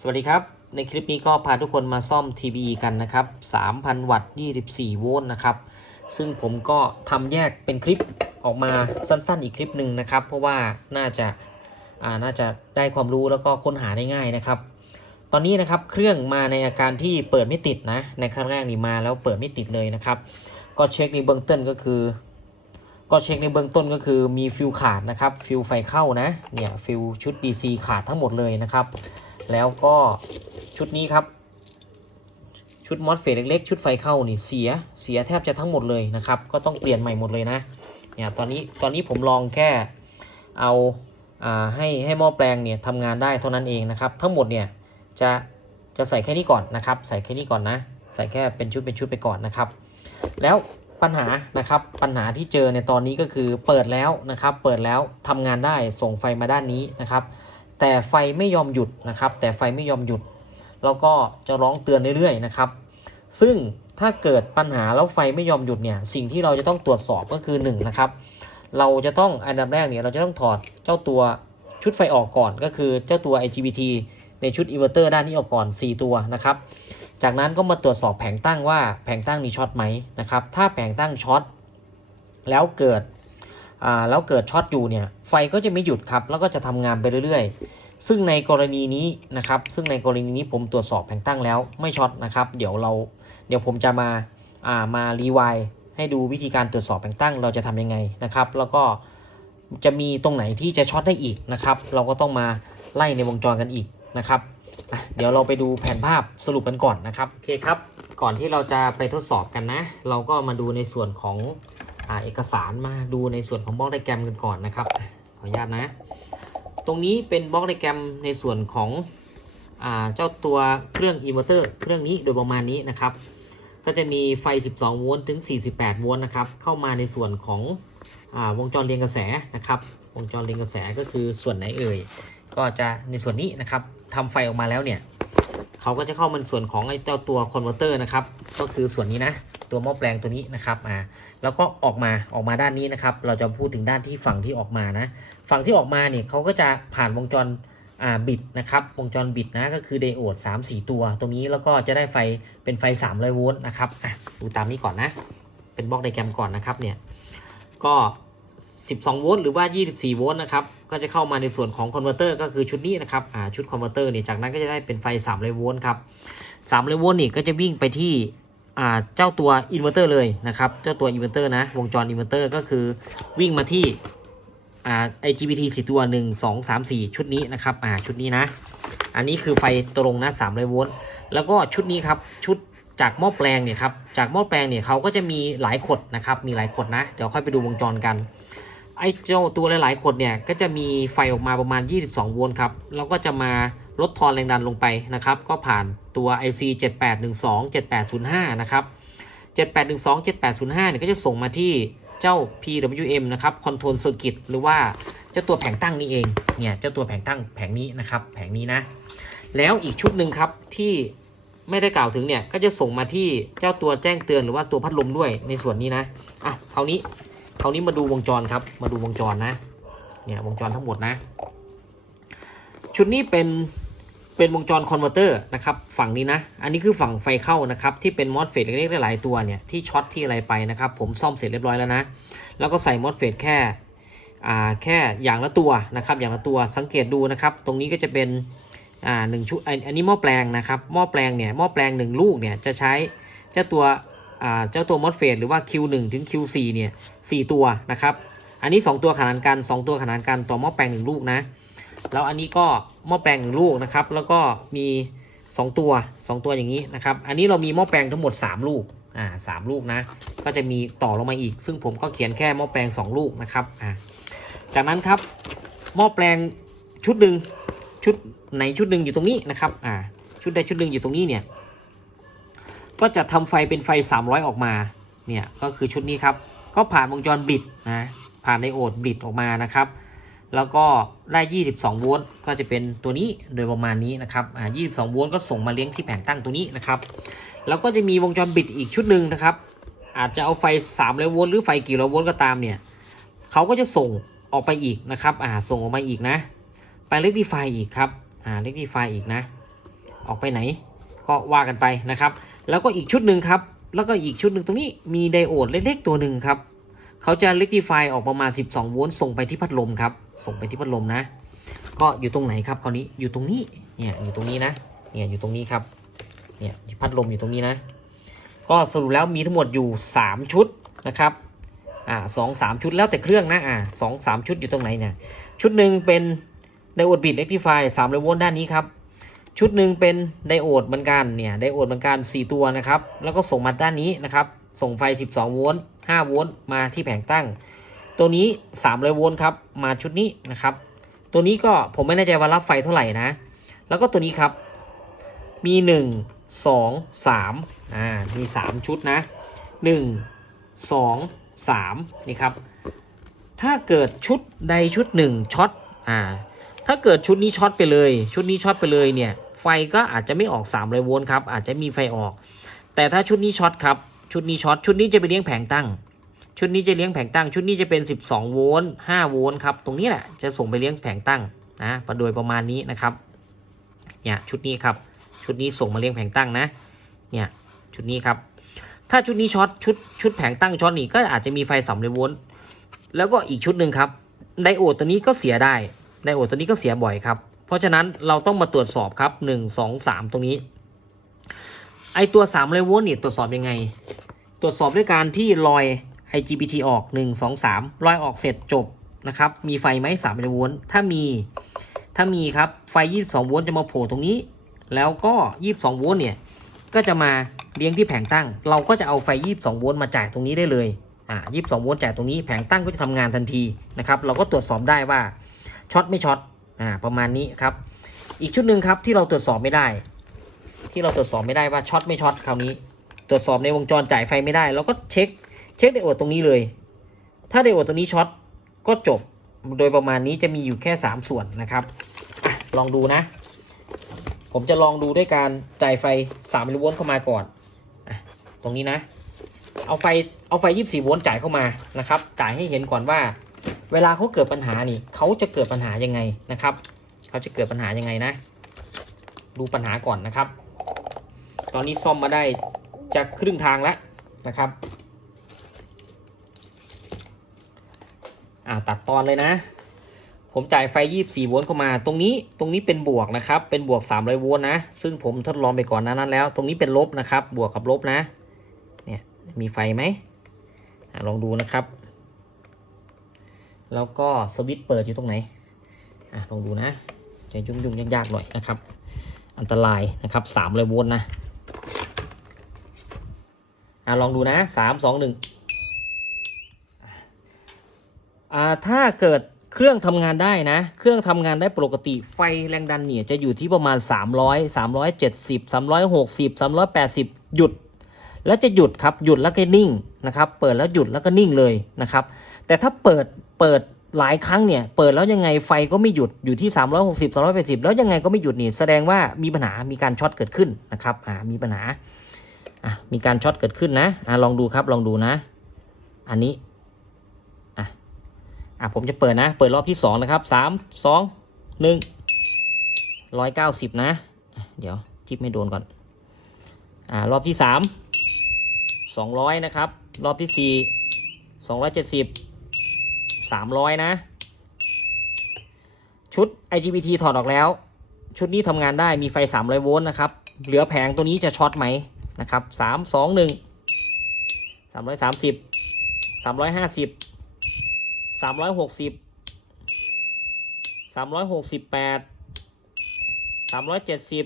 สวัสดีครับในคลิปนี้ก็พาทุกคนมาซ่อม TBE กันนะครับ 3,000 วัตต์ 24 โวลต์นะครับซึ่งผมก็ทำแยกเป็นคลิปออกมาสั้นๆอีกคลิปหนึ่งนะครับเพราะว่าน่าจะได้ความรู้แล้วก็ค้นหาได้ง่ายนะครับตอนนี้นะครับเครื่องมาในอาการที่เปิดไม่ติดนะในครั้งแรกนี่มาแล้วเปิดไม่ติดเลยนะครับก็เช็คในเบื้องต้นก็คือมีฟิวขาดนะครับฟิวไฟเข้านะเนี่ยฟิวชุด DC ขาดทั้งหมดเลยนะครับแล้วก็ชุดนี้ครับชุดมอสเฟตเล็กๆชุดไฟเข้านี่เสียแทบจะทั้งหมดเลยนะครับก็ต้องเปลี่ยนใหม่หมดเลยนะเนี่ยตอนนี้ผมลองแค่เอาให้หม้อแปลงเนี่ยทำงานได้เท่านั้นเองนะครับทั้งหมดเนี่ยจะใส่แค่นี้ก่อนนะครับใส่แค่นี้ก่อนนะใส่แค่เป็นชุดไปก่อนนะครับแล้วปัญหาที่เจอในตอนนี้ก็คือเปิดแล้วนะครับเปิดแล้วทำงานได้ส่งไฟมาด้านนี้นะครับแต่ไฟไม่ยอมหยุดนะครับแล้วก็จะร้องเตือนเรื่อยๆนะครับซึ่งถ้าเกิดปัญหาแล้วไฟไม่ยอมหยุดเนี่ยสิ่งที่เราจะต้องตรวจสอบก็คือ1นะครับเราจะต้องอันดับแรกเนี่ยเราจะต้องถอดเจ้าตัวชุดไฟออกก่อนก็คือเจ้าตัว IGBT ในชุดอินเวอร์เตอร์ด้านนี้ออกก่อน4ตัวนะครับจากนั้นก็มาตรวจสอบแผงตั้งว่าแผงตั้งนี้ช็อตไหมนะครับถ้าแผงตั้งช็อตแล้วเกิดช็อตอยู่เนี่ยไฟก็จะไม่หยุดครับแล้วก็จะทำงานไปเรื่อยๆซึ่งในกรณีนี้ผมตรวจสอบแผงตั้งแล้วไม่ช็อตนะครับเดี๋ยวผมจะมารีไวล์ให้ดูวิธีการตรวจสอบแผงตั้งเราจะทำยังไงนะครับแล้วก็จะมีตรงไหนที่จะช็อตได้อีกนะครับเราก็ต้องมาไล่ในวงจรกันอีกนะครับเดี๋ยวเราไปดูแผนภาพสรุปกันก่อนนะครับโอเคครับก่อนที่เราจะไปทดสอบกันนะเราก็มาดูในส่วนของเอกสารมาดูในส่วนของบล็อกไดอะแกรมกันก่อนนะครับขออนุญาตนะตรงนี้เป็นบล็อกไดอะแกรมในส่วนของเจ้าตัวเครื่องอินเวอร์เตอร์เครื่องนี้โดยประมาณนี้นะครับก็จะมีไฟ12โวลต์ถึง48โวลต์นะครับเข้ามาในส่วนของวงจรเรียงกระแสนะครับวงจรเรียงกระแสก็คือส่วนไหนเอ่ยก็จะในส่วนนี้นะครับทำไฟออกมาแล้วเนี่ยเขาก็จะเข้ามาในส่วนของไอ้เจ้าตัวคอนเวอร์เตอร์นะครับก็คือส่วนนี้นะตัวหม้อแปลงตัวนี้นะครับแล้วก็ออกมาด้านนี้นะครับเราจะพูดถึงด้านที่ฝั่งที่ออกมานะฝั่งที่ออกมาเนี่ยเขาก็จะผ่านวงจรบิดนะครับวงจรบิดนะก็คือไดโอด 3-4 ตัวตรงนี้แล้วก็จะได้ไฟเป็นไฟ300โวลต์นะครับดูตามนี้ก่อนนะเป็นบล็อกไดอะแกรมก่อนนะครับเนี่ยก็12โวลต์หรือว่า24โวลต์นะครับก็จะเข้ามาในส่วนของคอนเวอร์เตอร์ก็คือชุดนี้นะครับชุดคอนเวอร์เตอร์เนี่ยจากนั้นก็จะได้เป็นไฟ300โวลต์ครับ300โวลต์นี่ก็จะวิ่งไปที่เจ้าตัวอินเวอร์เตอร์เลยนะครับเจ้าตัวอินเวอร์เตอร์นะวงจรอินเวอร์เตอร์ก็คือวิ่งมาที่IGBT 4ตัว1 2 3 4ชุดนี้นะครับชุดนี้นะอันนี้คือไฟตรงนะ300โวลต์แล้วก็ชุดนี้ครับชุดจากหม้อแปลงเนี่ยครับจากหม้อแปลงเนี่ยเขาก็จะมีหลายขดนะครับมีหลายขดนะเดี๋ยวค่อยไปดูวงจรกันไอ้เจ้าตัวหลายๆขดเนี่ยก็จะมีไฟออกมาประมาณ22โวลต์ครับแล้วก็จะมาลดทอนแรงดันลงไปนะครับก็ผ่านตัว IC 7812 7805นะครับ7812 7805เนี่ยก็จะส่งมาที่เจ้า PWM นะครับ Control Circuit หรือว่าเจ้าตัวแผงตั้งนี่เองเนี่ยเจ้าตัวแผงตั้งแผงนี้นะครับแผงนี้นะแล้วอีกชุดหนึ่งครับที่ไม่ได้กล่าวถึงเนี่ยก็จะส่งมาที่เจ้าตัวแจ้งเตือนหรือว่าตัวพัดลมด้วยในส่วนนี้นะคราวนี้มาดูวงจรครับมาดูวงจรนะเนี่ยวงจรทั้งหมดนะชุดนี้เป็นวงจรคอนเวอร์เตอร์นะครับฝั่งนี้นะอันนี้คือฝั่งไฟเข้านะครับที่เป็นมอสเฟตเล็กๆหลายตัวเนี่ยที่ช็อตที่อะไรไปนะครับผมซ่อมเสร็จเรียบร้อยแล้วนะแล้วก็ใส่มอสเฟตแค่อย่างละตัวนะครับอย่างละตัวสังเกตดูนะครับตรงนี้ก็จะเป็น1ชุดอันนี้หม้อแปลงนะครับหม้อแปลง1ลูกเนี่ยจะใช้เจ้าตัวมอสเฟตหรือว่า Q1 ถึง Q4 เนี่ย4ตัวนะครับอันนี้2ตัวขนานกัน2ตัวขนานกันต่อหม้อแปลง1ลูกนะแล้วอันนี้ก็หม้อแปลง1ลูกนะครับแล้วก็มี2ตัวอย่างนี้นะครับอันนี้เรามีหม้อแปลงทั้งหมด3ลูก3ลูกนะก็จะมีต่อลงมาอีกซึ่งผมก็เขียนแค่หม้อแปลง2ลูกนะครับจากนั้นครับหม้อแปลงชุดหนึ่งอยู่ตรงนี้นะครับชุดใดชุดหนึ่งอยู่ตรงนี้เนี่ยก็จะทำไฟเป็นไฟ300ออกมาเนี่ยก็คือชุดนี้ครับก็ผ่านวงจรบิดนะผ่านไดโอดบิดออกมานะครับแล้วก็ได้22โวลต์ก็จะเป็นตัวนี้โดยประมาณนี้นะครับ22โวลต์ก็ส่งมาเลี้ยงที่แผงตั้งตัวนี้นะครับแล้วก็จะมีวงจรบิดอีกชุดหนึ่งนะครับอาจจะเอาไฟ300โวลต์หรือไฟกี่ร้อยโวลต์ก็ตามเนี่ยเขาก็จะส่งออกไปอีกนะครับส่งออกมาอีกนะไปเล็กที่ไฟอีกครับเล็กที่ไฟอีกนะ ออกไปไหนก็ว่ากันไปนะครับแล้วก็อีกชุดหนึ่งครับแล้วก็อีกชุดหนึ่งตรงนี้มีไดโอดเล็กๆตัวหนึ่งครับเขาจะ rectify ออกประมาณ12โวลต์ส่งไปที่พัดลมครับส่งไปที่พัดลมนะก็อยู่ตรงไหนครับคราวนี้อยู่ตรงนี้เนี่ยอยู่ตรงนี้นะเนี่ยอยู่ตรงนี้ครับเนี่ยพัดลมอยู่ตรงนี้นะก็สรุปแล้วมีทั้งหมดอยู่3ชุดนะครับ2-3 ชุดแล้วแต่เครื่องนะ2-3 ชุดอยู่ตรงไหนเนี่ยชุดหนึ่งเป็นไดโอดบิด rectify 300 โวลต์ด้านนี้ครับชุดหนึ่งเป็นไดโอดเหมือนกันเนี่ยไดโอดเหมือนกัน4ตัวนะครับแล้วก็ส่งมาด้านนี้นะครับส่งไฟ12โวลต์5โวลต์มาที่แผงตั้งตัวนี้300 โวลต์ครับมาชุดนี้นะครับตัวนี้ก็ผมไม่แน่ใจว่ารับไฟเท่าไหร่นะแล้วก็ตัวนี้ครับมี1 2 3มี3ชุดนะ1 2 3นี่ครับถ้าเกิดชุดใดชุด1ช็อตถ้าเกิดชุดนี้ช็อตไปเลยชุดนี้ช็อตไปเลยเนี่ยไฟก็อาจจะไม่ออก300 โวลต์ครับอาจจะมีไฟออกแต่ถ้าชุดนี้ช็อตครับชุดนี้ช็อตชุดนี้จะไปเลี้ยงแผงตั้งชุดนี้จะเลี้ยงแผงตั้งชุดนี้จะเป็น12โวลต์5โวลต์ครับตรงนี้แหละจะส่งไปเลี้ยงแผงตั้งนะโดยประมาณนี้นะครับเนี่ยชุดนี้ครับชุดนี้ส่งมาเลี้ยงแผงตั้งนะเนี่ยชุดนี้ครับถ้าชุดนี้ช็อตชุดแผงตั้งช็อตนี่ก็อาจจะมีไฟ300 โวลต์แล้วก็อีกชุดหนึ่งครับไดโอดตัวนี้ก็เสียได้ไดโอดตัวนี้ก็เสียบ่อยครับเพราะฉะนั้นเราต้องมาตรวจสอบครับ1 2 3ตรงนี้ไอตัว300 โวลต์นี่ตรวจสอบยังไงตรวจสอบด้วยการที่ลอย IGBT ออก1 2 3ลอยออกเสร็จจบนะครับมีไฟไหม300 โวลต์ถ้ามีครับไฟ22 โวลต์จะมาโผล่ตรงนี้แล้วก็22 โวลต์เนี่ยก็จะมาเลี้ยงที่แผงตั้งเราก็จะเอาไฟ22 โวลต์มาจ่ายตรงนี้ได้เลย22 โวลต์จ่ายตรงนี้แผงตั้งก็จะทำงานทันทีนะครับเราก็ตรวจสอบได้ว่าช็อตไม่ช็อตประมาณนี้ครับอีกชุดหนึ่งครับที่เราตรวจสอบไม่ได้ว่าช็อตไม่ช็อตคราวนี้ตรวจสอบในวงจรจ่ายไฟไม่ได้เราก็เช็คไดโอดตรงนี้เลยถ้าไดโอดตรงนี้ช็อตก็จบโดยประมาณนี้จะมีอยู่แค่3ส่วนนะครับลองดูนะผมจะลองดูด้วยการจ่ายไฟ3 โวลต์เข้ามาก่อนตรงนี้นะเอาไฟ24 โวลต์จ่ายเข้ามานะครับจ่ายให้เห็นก่อนว่าเวลาเขาเกิดปัญหานี่เขาจะเกิดปัญหายังไงนะครับเขาจะเกิดปัญหายังไงนะดูปัญหาก่อนนะครับตอนนี้ซ่อมมาได้จะครึ่งทางแล้วนะครับตัดตอนเลยนะผมจ่ายไฟ24 โวลต์เข้ามาตรงนี้เป็นบวกนะครับเป็นบวก300 โวลต์นะซึ่งผมทดลองไปก่อนนั้นแล้วตรงนี้เป็นลบนะครับบวกกับลบนะเนี่ยมีไฟไหมลองดูนะครับแล้วก็สวิตช์เปิดอยู่ตรงไหนลองดูนะจะยุ่งยากๆหน่อยนะครับอันตรายนะครับ300 โวลต์นะลองดูนะ3 2 1ถ้าเกิดเครื่องทำงานได้นะเครื่องทำงานได้ปกติไฟแรงดันเนี่ยจะอยู่ที่ประมาณ300 370 360 380หยุดแล้วจะหยุดครับหยุดแล้วก็นิ่งนะครับเปิดแล้วหยุดแล้วก็นิ่งเลยนะครับแต่ถ้าเปิดหลายครั้งเนี่ยเปิดแล้วยังไงไฟก็ไม่หยุดอยู่ที่360 380แล้วยังไงก็ไม่หยุดนี่แสดงว่ามีปัญหามีการช็อตเกิดขึ้นนะครับมีปัญหามีการช็อตเกิดขึ้นนะลองดูครับลองดูนะอันนี้ผมจะเปิดนะเปิดรอบที่2นะครับ3 2 1 190นะเดี๋ยวจิ้มไม่โดนก่อนรอบที่3 200นะครับรอบที่4 270 300นะชุด IGBT ถอดออกแล้วชุดนี้ทำงานได้มีไฟ300 โวลต์นะครับเหลือแผงตัวนี้จะช็อตไหมนะครับ3 2 1 330 350 360 368 370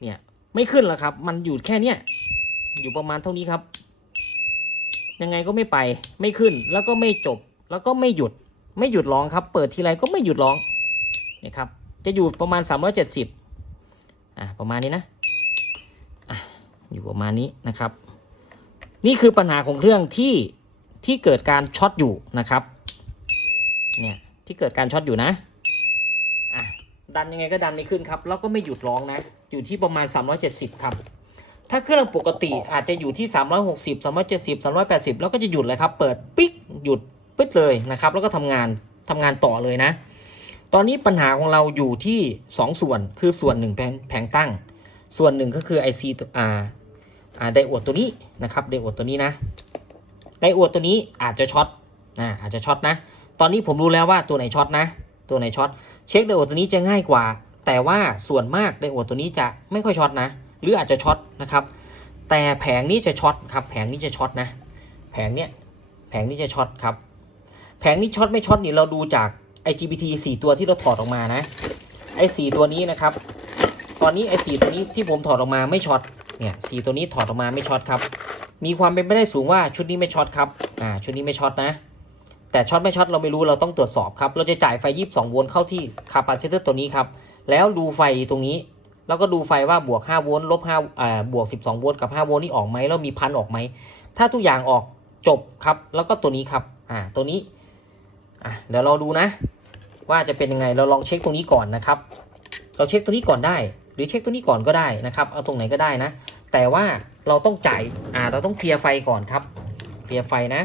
เนี่ยไม่ขึ้นแล้วครับมันอยู่แค่เนี้ยอยู่ประมาณเท่านี้ครับยังไงก็ไม่ไปไม่ขึ้นแล้วก็ไม่จบแล้วก็ไม่หยุดร้องครับเปิดทีไรก็ไม่หยุดร้องเนี่ยครับจะอยู่ประมาณ370ประมาณนี้นะอยู่ประมาณนี้นะครับนี่คือปัญหาของเครื่องที่เกิดการช็อตอยู่นะครับเนี่ยที่เกิดการช็อตอยู่นะดันยังไงก็ดันไม่ขึ้นครับแล้วก็ไม่หยุดร้องนะอยู่ที่ประมาณ370ครับถ้าเครื่องปกติอาจจะอยู่ที่360 370 380แล้วก็จะหยุดเลยครับเปิดปิ๊กหยุดปึ๊ดเลยนะครับแล้วก็ทำงานต่อเลยนะ ตอนนี้ปัญหาของเราอยู่ที่2ส่วนคือส่วนหนึ่งแผงตั้งส่วนหนึ่งก็คือ IC ไดโอดตัวนี้นะครับไดโอดตัวนี้นะไดโอดตัวนี้อาจจะช็อตอาจจะช็อตนะตอนนี้ผมรู้แล้วว่าตัวไหนช็อตนะตัวไหนช็อตเช็คไดโอดตัวนี้จะง่ายกว่าแต่ว่าส่วนมากไดโอดตัวนี้จะไม่ค่อยช็อตนะหรืออาจจะช็อตนะครับแต่แผงนี้จะช็อตครับแผงนี้จะช็อตนะแผงนี้จะช็อตครับแผงนี้ช็อตไม่ช็อตนี่เราดูจาก IGBT 4 ตัวที่เราถอดออกมานะไอ้4ตัวนี้นะครับตอนนี้ไอ้4ตัวนี้ที่ผมถอดออกมาไม่ช็อตเนี่ย4ตัวนี้ถอดออกมาไม่ช็อตครับมีความเป็นไปได้สูงว่าชุดนี้ไม่ช็อตครับชุดนี้ไม่ช็อตนะแต่ช็อตไม่ช็อตเราไม่รู้เราต้องตรวจสอบครับเราจะจ่ายไฟ22โวลต์เข้าที่คาปาซิเตอร์ตัวนี้ครับแล้วดูไฟตรงนี้แล้วก็ดูไฟว่าบวก5โวลต์ลบ5บวก12โวลต์กับ5โวลต์นี่ออกไหมแล้วมีพันออกไหมถ้าทุกอย่างออกจบครับแล้วก็ตัวนี้ครับตัวนี้เดี๋ยวเราดูนะว่าจะเป็นยังไงเราลองเช็คตรงนี้ก่อนนะครับเราเช็คตัวนี้ก่อนได้หรือเช็คตัวนี้ก่อนก็ได้นะครับเอาตรงไหนก็ได้นะแต่ว่าเราต้องจ่ายเราต้องเคลียร์ไฟก่อนครับเคลียร์ไฟนะ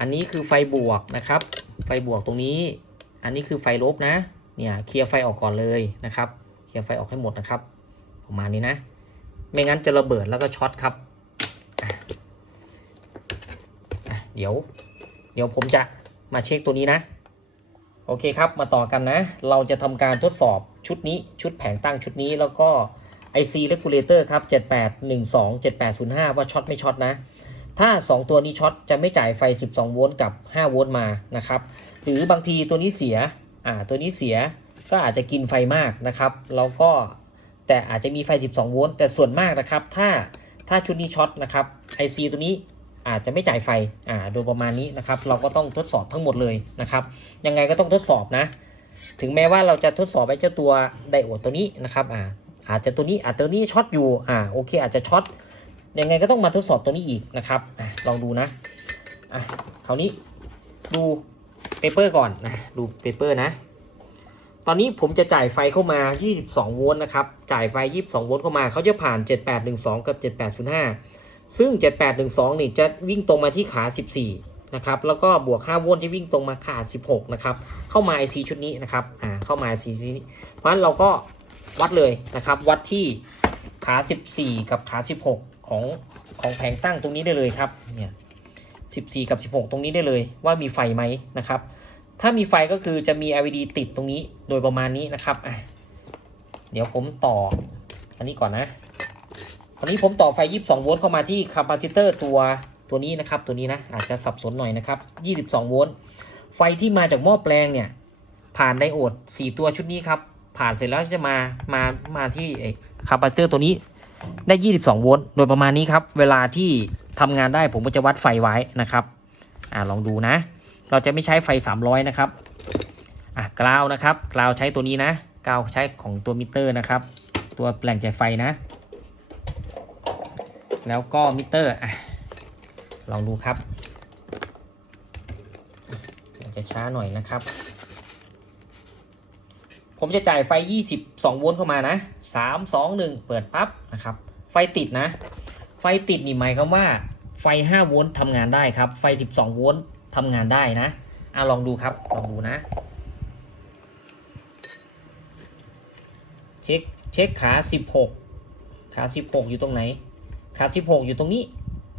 อันนี้คือไฟบวกนะครับไฟบวกตรงนี้อันนี้คือไฟลบนะเนี่ยเคลียร์ไฟออกก่อนเลยนะครับเคลียร์ไฟออกให้หมดนะครับประมาณนี้นะไม่งั้นจะระเบิดแล้วก็ช็อตครับเดี๋ยวผมจะมาเช็คตัวนี้นะโอเคครับมาต่อกันนะเราจะทำการทดสอบชุดนี้ชุดแผงตั้งชุดนี้แล้วก็ IC regulator ครับ7812 7805ว่าช็อตไม่ช็อตนะถ้า2ตัวนี้ช็อตจะไม่จ่ายไฟ12โวลต์กับ5โวลต์มานะครับหรือบางทีตัวนี้เสียตัวนี้เสียก็อาจจะกินไฟมากนะครับแล้วก็แต่อาจจะมีไฟ12โวลต์แต่ส่วนมากนะครับถ้าชุดนี้ช็อตนะครับ IC ตัวนี้อาจจะไม่จ่ายไฟโดยประมาณนี้นะครับเราก็ต้องทดสอบทั้งหมดเลยนะครับยังไงก็ต้องทดสอบนะถึงแม้ว่าเราจะทดสอบไอ้เจ้าตัวไดโอดตัวนี้นะครับอาจจะตัวนี้ช็อตอยู่โอเคอาจจะช็อตยังไงก็ต้องมาทดสอบตัวนี้อีกนะครับลองดูนะคราวนี้ดูเปเปอร์ก่อนดูเปเปอร์นะตอนนี้ผมจะจ่ายไฟเข้ามา22โวลต์นะครับจ่ายไฟ22โวลต์เข้ามาเขาจะผ่าน7812กับ7805ซึ่ง7812นี่จะวิ่งตรงมาที่ขา14นะครับแล้วก็บวก5โวลต์ที่วิ่งตรงมาขา16นะครับเข้ามา IC ชุดนี้นะครับเข้ามา IC ชุดนี้เพราะฉะนั้นเราก็วัดเลยนะครับวัดที่ขา14กับขา16ของแผงตั้งตรงนี้ได้เลยครับเนี่ย14กับ16ตรงนี้ได้เลยว่ามีไฟไหมนะครับถ้ามีไฟก็คือจะมี LED ติดตรงนี้โดยประมาณนี้นะครับเดี๋ยวผมต่ออันนี้ก่อนนะตอนนี้ผมต่อไฟ22โวลต์เข้ามาที่คาปาซิเตอร์ตัวนี้นะครับตัวนี้นะอาจจะสับสนหน่อยนะครับ22โวลต์ไฟที่มาจากหม้อแปลงเนี่ยผ่านไดโอด4ตัวชุดนี้ครับผ่านเสร็จแล้วจะมาที่คาปาซิเตอร์ตัวนี้ได้22โวลต์โดยประมาณนี้ครับเวลาที่ทำงานได้ผมก็จะวัดไฟไว้นะครับลองดูนะเราจะไม่ใช้ไฟ300นะครับกราวนะครับกราวใช้ตัวนี้นะกราวใช้ของตัวมิเตอร์นะครับตัวแหล่งจ่ายไฟนะแล้วก็มิเตอร์ลองดูครับจะช้าหน่อยนะครับผมจะจ่ายไฟ22โวลต์เข้ามานะ3 2 1เปิดปั๊บนะครับไฟติดนะไฟติดนี่หมายความว่าไฟ5โวลต์ทำงานได้ครับไฟ12โวลต์ทำงานได้นะลองดูครับลองดูนะเช็คขา16อยู่ตรงไหนขา16อยู่ตรงนี้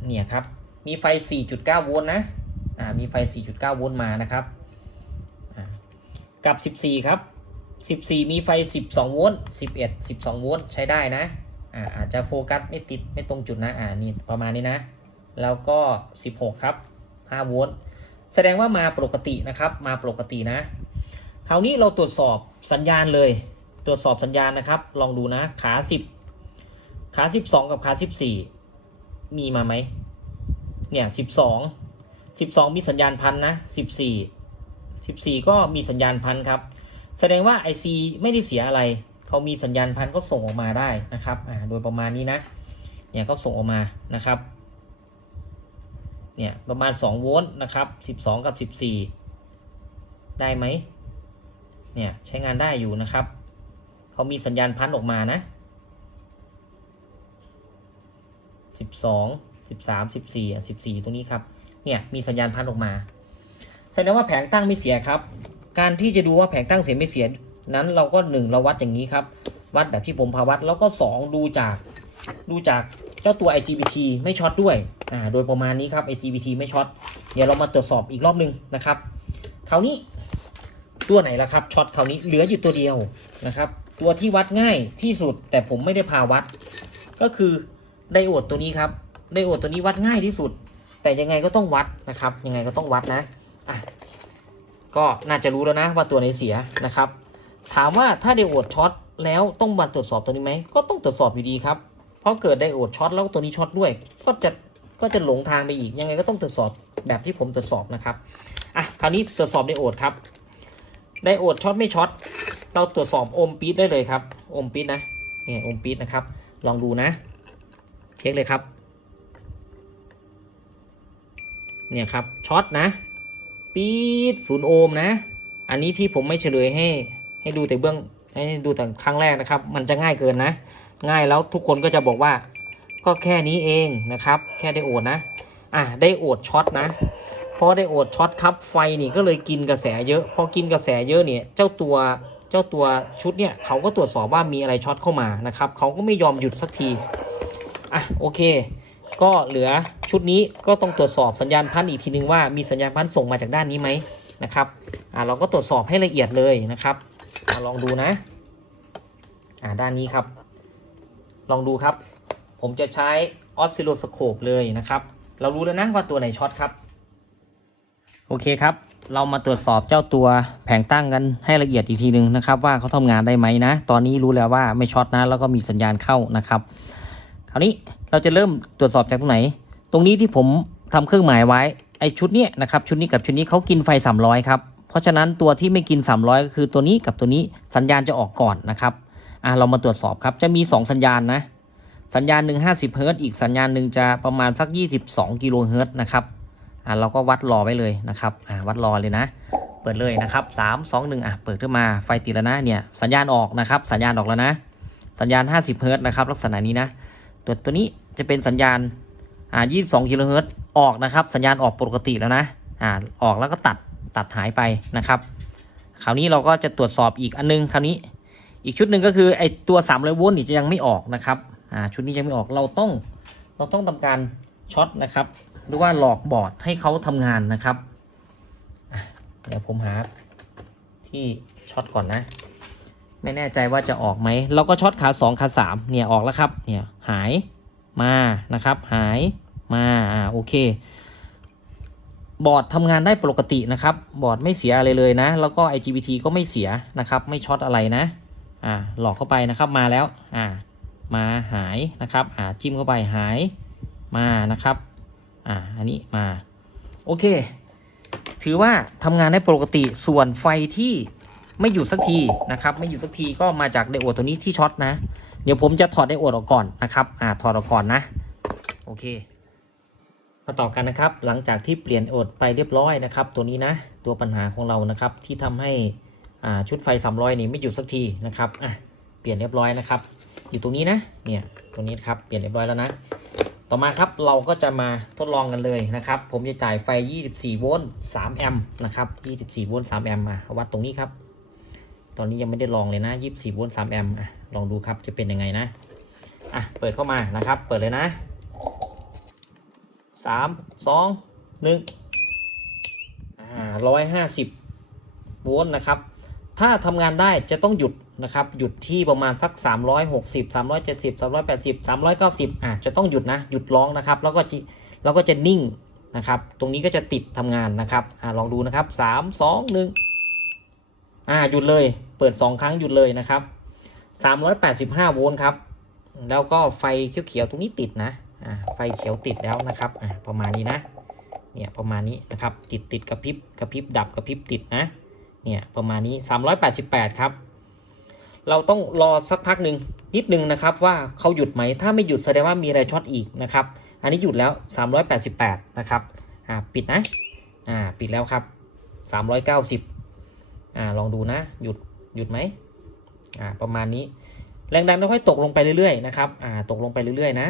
เนี่ยครับมีไฟ 4.9 โวลต์นะมีไฟ 4.9 โวลต์มานะครับกับ14ครับ14มีไฟ12โวลต์12โวลต์ใช้ได้นะอาจจะโฟกัสไม่ตรงจุดนะนี่ประมาณนี้นะแล้วก็16ครับ5โวลต์แสดงว่ามาปกตินะครับมาปกตินะคราวนี้เราตรวจสอบสัญญาณเลยตรวจสอบสัญญาณนะครับลองดูนะขา10ขา12กับขา14มีมาไหมเนี่ย12มีสัญญาณพันนะ14ก็มีสัญญาณพันครับแสดงว่า IC ไม่ได้เสียอะไรเขามีสัญญาณพันก็ส่งออกมาได้นะครับโดยประมาณนี้นะเนี่ยเขาส่งออกมานะครับเนี่ยประมาณ2โวลต์นะครับ12กับ14ได้ไหมเนี่ยใช้งานได้อยู่นะครับเขามีสัญญาณพันออกมานะ12 13 14 14ตรงนี้ครับเนี่ยมีสัญญาณพันออกมาแสดงว่าแผงตั้งไม่เสียครับ การที่จะดูว่าแผงตั้งเสียไม่เสียนั้นเราก็1เราวัดอย่างนี้ครับวัดแบบที่ผมพาวัดแล้วก็2ดูจากเจ้าตัว IGBT ไม่ช็อตด้วยโดยประมาณนี้ครับ IGBT ไม่ช็อตเดี๋ยวเรามาตรวจสอบอีกรอบนึงนะครับคราวนี้ตัวไหนล่ะครับช็อตคราวนี้เหลืออยู่ตัวเดียวนะครับตัวที่วัดง่ายที่สุดแต่ผมไม่ได้พาวัดก็คือไดโอดตัวนี้ครับไดโอดตัวนี้วัดง่ายที่สุดแต่ยังไงก็ต้องวัดนะครับยังไงก็ต้องวัดนะก็น่าจะรู้แล้วนะว่าตัวไหนเสียนะครับถามว่าถ้าไดโอดช็อตแล้วต้องมาตรวจสอบตัวนี้ไหมก็ต้องตรวจสอบอยู่ดีครับเพราะเกิดไดโอดช็อตแล้วตัวนี้ช็อตด้วยก็จะหลงทางไปอีกยังไงก็ต้องตรวจสอบแบบที่ผมตรวจสอบนะครับคราวนี้ตรวจสอบไดโอดครับไดโอดช็อตไม่ช็อตเราตรวจสอบโอห์มปี๊ดได้เลยครับโอห์มปี๊ดนะเนี่ยโอห์มปี๊ดนะครับลองดูนะเช็คเลยครับเนี่ยครับช็อตนะปี๊ด0 โอห์มนะอันนี้ที่ผมไม่เฉลยให้ดูแต่ให้ดูแต่ครั้งแรกนะครับมันจะง่ายเกินนะง่ายแล้วทุกคนก็จะบอกว่าก็แค่นี้เองนะครับแค่ไดโอดนะไดโอดช็อตนะพอไดโอดช็อตครับไฟนี่ก็เลยกินกระแสเยอะพอกินกระแสเยอะเนี่ยเจ้าตัวชุดเนี่ยเขาก็ตรวจสอบว่ามีอะไรช็อตเข้ามานะครับเขาก็ไม่ยอมหยุดสักทีโอเคก็เหลือชุดนี้ก็ต้องตรวจสอบสัญญาณพันอีกทีนึงว่ามีสัญญาณพันส่งมาจากด้านนี้ไหมนะครับเราก็ตรวจสอบให้ละเอียดเลยนะครับลองดูนะด้านนี้ครับลองดูครับผมจะใช้ออสซิลโลสโคปเลยนะครับเรารู้แล้วนะว่าตัวไหนช็อตครับโอเคครับเรามาตรวจสอบเจ้าตัวแผงตั้งกันให้ละเอียดอีกทีนึงนะครับว่าเขาทำงานได้ไหมนะตอนนี้รู้แล้วว่าไม่ช็อตนะแล้วก็มีสัญญาณเข้านะครับคราวนี้เราจะเริ่มตรวจสอบจากตรงไหนตรงนี้ที่ผมทำเครื่องหมายไว้ไอชุดนี้นะครับชุดนี้กับชุดนี้เขากินไฟ300ครับเพราะฉะนั้นตัวที่ไม่กิน300ก็คือตัวนี้กับตัวนี้สัญญาณจะออกก่อนนะครับเรามาตรวจสอบครับจะมี2สัญญาณนะสัญญาณหนึ่ง50เฮิรตซ์อีกสัญญาณหนึ่งจะประมาณสัก22กิโลเฮิรตซ์นะครับเราก็วัดรอไว้เลยนะครับวัดรอเลยนะเปิดเลยนะครับ3 2 1เปิดขึ้นมาไฟติดแล้วนะเนี่ยสัญญาณออกนะครับสัญญาณออกแล้วนะสัญญาณ50เฮิรตซ์นะครับลักษณะนี้นะตัวนี้จะเป็นสัญญาณ22กิโลเฮิรตซ์ออกนะครับสัญญาณออกปกติแล้วนะออกแล้วก็ตัดหายไปนะครับคราวนี้เราก็จะตรวจสอบอีกอันนึงคราวนี้อีกชุดหนึ่งก็คือไอตัว300โวลต์นี่จะยังไม่ออกนะครับชุดนี้ยังไม่ออกเราต้องทำการช็อตนะครับหรือว่าหลอกบอร์ดให้เขาทำงานนะครับเดี๋ยวผมหาที่ช็อตก่อนนะไม่แน่ใจว่าจะออกไหมเราก็ช็อตขา2ขา3เนี่ยออกแล้วครับเนี่ยหายมานะครับหายมาโอเคบอร์ดทำงานได้ปกตินะครับบอร์ดไม่เสียอะไรเลยนะแล้วก็ IGBT ก็ไม่เสียนะครับไม่ช็อตอะไรนะหลอกเข้าไปนะครับมาแล้วมาหายนะครับจิ้มเข้าไปหายมานะครับอันนี้มาโอเคถือว่าทำงานได้ปกติส่วนไฟที่ไม่หยุดสักทีนะครับไม่หยุดสักทีก็มาจากไดโอดตัวนี้ที่ช็อตนะเดี๋ยวผมจะถอดไดโอดออกก่อนนะครับถอดออกก่อนนะโอเคมาต่อกันนะครับหลังจากที่เปลี่ยนไดโอดไปเรียบร้อยนะครับตัวนี้นะตัวปัญหาของเรานะครับที่ทำให้ชุดไฟ300นี่ไม่หยุดสักทีนะครับเปลี่ยนเรียบร้อยนะครับอยู่ตรงนี้นะเนี่ยตรงนี้ครับเปลี่ยนเรียบร้อยแล้วนะต่อมาครับเราก็จะมาทดลองกันเลยนะครับผมจะจ่ายไฟ24โวลต์3แอมป์นะครับ24โวลต์3แอมป์วัดตรงนี้ครับตอนนี้ยังไม่ได้ลองเลยนะ24โวลต์3แอมป์ลองดูครับจะเป็นยังไงนะเปิดเข้ามานะครับเปิดเลยนะ3 2 1 150โวลต์นะครับถ้าทำงานได้จะต้องหยุดนะครับหยุดที่ประมาณสัก360 370 380 390จะต้องหยุดนะหยุดร้องนะครับแล้วก็จะนิ่งนะครับตรงนี้ก็จะติดทำงานนะครับลองดูนะครับ3 2 1หยุดเลยเปิด2ครั้งหยุดเลยนะครับ385โวลต์ครับแล้วก็ไฟเขียวๆตรงนี้ติดนะไฟเขียวติดแล้วนะครับประมาณนี้นะเนี่ยประมาณนี้นะครับติดกระพริบดับกระพริบติดนะเนี่ยประมาณนี้388ครับเราต้องรอสักพักหนึ่งนิดนึงนะครับว่าเขาหยุดไหมถ้าไม่หยุดแสดงว่ามีอะไรช็อตอีกนะครับอันนี้หยุดแล้ว388นะครับปิดนะปิดแล้วครับ390ลองดูนะหยุดไหมประมาณนี้แรงดันค่อยๆตกลงไปเรื่อยๆนะครับตกลงไปเรื่อยๆนะ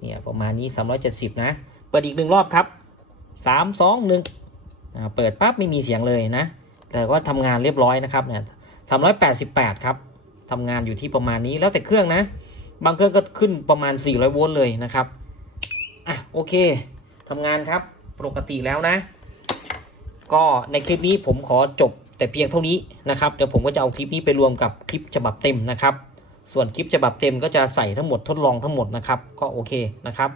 เนี่ยประมาณนี้370นะเปิดอีก1รอบครับ3 2 1เปิดปั๊บไม่มีเสียงเลยนะ แต่ว่าทำงานเรียบร้อยนะครับเนี่ย388ครับทำงานอยู่ที่ประมาณนี้แล้วแต่เครื่องนะบางเครื่องก็ขึ้นประมาณ400โวลต์เลยนะครับอ่ะโอเคทำงานครับปกติแล้วนะก็ในคลิปนี้ผมขอจบแต่เพียงเท่านี้นะครับเดี๋ยวผมก็จะเอาคลิปนี้ไปรวมกับคลิปฉบับเต็มนะครับส่วนคลิปฉบับเต็มก็จะใส่ทั้งหมดทดลองทั้งหมดนะครับก็โอเคนะครับ